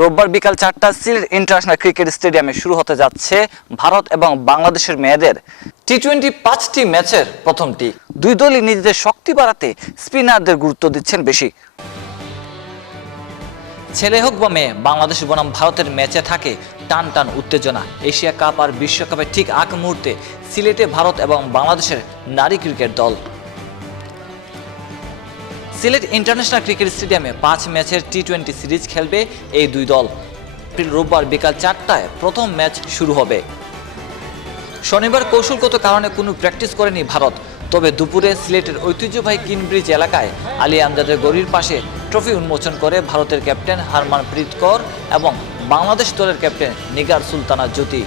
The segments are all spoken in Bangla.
রোববার বিকাল 4টায় সিলেট ইন্টারন্যাশনাল ক্রিকেট স্টেডিয়ামে শুরু হতে যাচ্ছে ভারত এবং বাংলাদেশের মেয়েদের টি-20 5টি ম্যাচের প্রথমটি। দুই দলই নিজেদের শক্তি বাড়াতে স্পিনারদের গুরুত্ব দিচ্ছেন বেশি। ছেলে হোক বা মেয়ে, বাংলাদেশ বনাম ভারতের ম্যাচে থাকে টান টান উত্তেজনা। এশিয়া কাপ আর বিশ্বকাপের ঠিক আগ মুহূর্তে সিলেটে ভারত এবং বাংলাদেশের নারী ক্রিকেট দল। সিলেট ইন্টারন্যাশনাল ক্রিকেট স্টেডিয়ামে 5 ম্যাচের টি-20 সিরিজ খেলবে এই দুই দল। রোববার বিকাল 4টায় প্রথম ম্যাচ শুরু হবে। শনিবার কৌশলগত কারণে কোনো প্র্যাকটিস করেনি ভারত, তবে দুপুরে সিলেটের ঐতিহ্যবাহী কিনব্রিজ এলাকায় আলী আমজাদের গড়ির পাশে ট্রফি উন্মোচন করে ভারতের ক্যাপ্টেন হারমানপ্রীত কৌর এবং বাংলাদেশ দলের ক্যাপ্টেন নিগার সুলতানা জ্যোতি।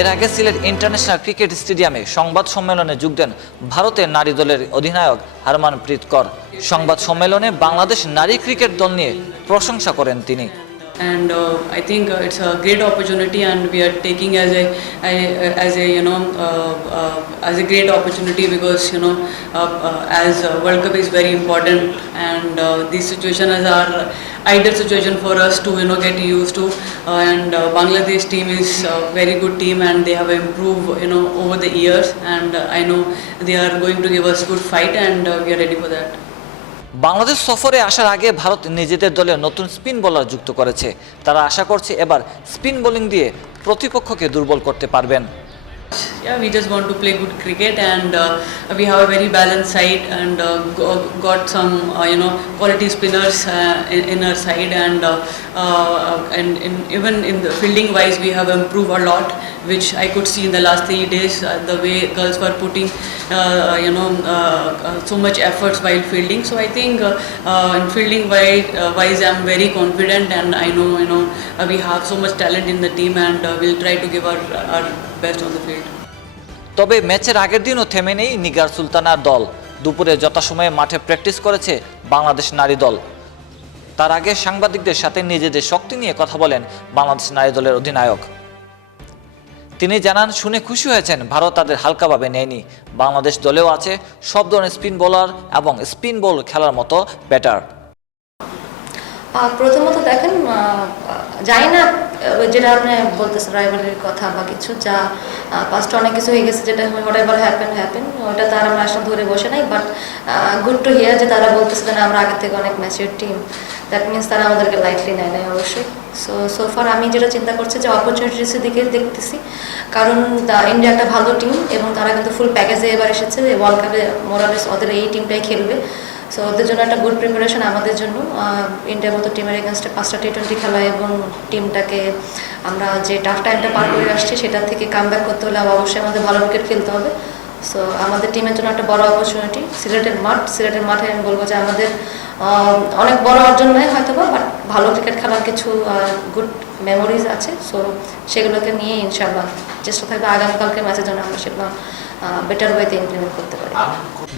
এর আগে সিলেট ইন্টারন্যাশনাল ক্রিকেট স্টেডিয়ামে সংবাদ সম্মেলনে যোগ দেন ভারতের নারী দলের অধিনায়ক হারমানপ্রীত কৌর। সংবাদ সম্মেলনে বাংলাদেশ নারী ক্রিকেট দল নিয়ে প্রশংসা করেন তিনি। And I think it's a great opportunity, and we are taking as a great opportunity because as World Cup is very important, and this situation is our ideal situation for us to get used to. And Bangladesh team is a very good team, and they have improved over the years, and I know they are going to give us good fight, and we are ready for that. Bangladesh সফরে আসার আগে ভারত নিজেদের দলে নতুন স্পিন বোলার যুক্ত করেছে। তারা আশা করছে এবার স্পিন বোলিং দিয়ে প্রতিপক্ষকে দুর্বল করতে পারবেন। Yeah, we just want to play good cricket, and we have a very balanced side, and got some quality spinners in our side, and even in the fielding wise we have improved a lot, which I could see in the last 3 days, the way girls were putting so much efforts while fielding. So I think in fielding wise I'm very confident, and I know we have so much talent in the team, and we'll try to give our best on the field. তবে ম্যাচের আগের দিনও থেমে নেই নিগার সুলতানার দল। দুপুরে যথাসময়ে মাঠে প্র্যাকটিস করেছে বাংলাদেশ নারী দল। তার আগে সাংবাদিকদের সাথে নিজেদের শক্তি নিয়ে কথা বলেন বাংলাদেশ নারী দলের অধিনায়ক। তিনি জানান, শুনে খুশি হয়েছেন ভারত তাদের হালকাভাবে নেয়নি। বাংলাদেশ দলেও আছে সব ধরনের স্পিন বোলার এবং স্পিন বল খেলার মতো ব্যাটার। প্রথমত দেখেন, জানি না যেটা আপনি বলতেছেন রাইভালরির কথা বা কিছু, যা পাস্টে অনেক কিছু হয়ে গেছে, যেটা হোয়াটএভার হ্যাপেন ওটা তার আমরা আসলে ধরে বসে নাই। বাট গুড টু হিয়ার যে তারা বলতেছে যে আমরা আগে থেকে অনেক ম্যাচিউর টিম, দ্যাট মিনস তারা আমাদেরকে লাইটলি নেয় নাই অবশ্যই। সো ফার আমি যেটা চিন্তা করছি যে অপরচুনিটিসের দিকে দেখতেছি, কারণ ইন্ডিয়া একটা ভালো টিম এবং তারা কিন্তু ফুল প্যাকেজে এবার এসেছে। ওয়ার্ল্ড কাপে মোরালেস ওদের এই টিমটাই খেলবে। সো ওদের জন্য একটা গুড প্রিপারেশন আমাদের জন্য। ইন্ডিয়ার মতো টিমের এগেনস্টে 5টা টি-20 খেলা এবং টিমটাকে আমরা যে টাফ টাইমটা পার করে আসছি সেটা থেকে কাম ব্যাক করতে হলে অবশ্যই আমাদের ভালো ক্রিকেট খেলতে হবে। সো আমাদের টিমের জন্য একটা বড় অপরচুনিটি সিলেটের মাঠে আমি বলবো যে আমাদের অনেক বড় অর্জন নয় হয়তো বা, বাট ভালো ক্রিকেট খেলার কিছু গুড মেমোরিজ আছে। সো সেগুলোকে নিয়ে ইনশাআল্লাহ চেষ্টা থাকবে আগামীকালকে ম্যাচের জন্য আমরা সেগুলো বেটার ওয়েতে ইমপ্লিমেন্ট করতে পারি।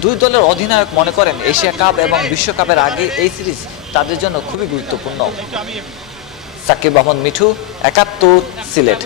দুই দলের অধিনায়ক মনে করেন এশিয়া কাপ এবং বিশ্বকাপের আগে এই সিরিজ তাদের জন্য খুবই গুরুত্বপূর্ণ। সাকিব আহমদ মিঠু, 71 সিলেট।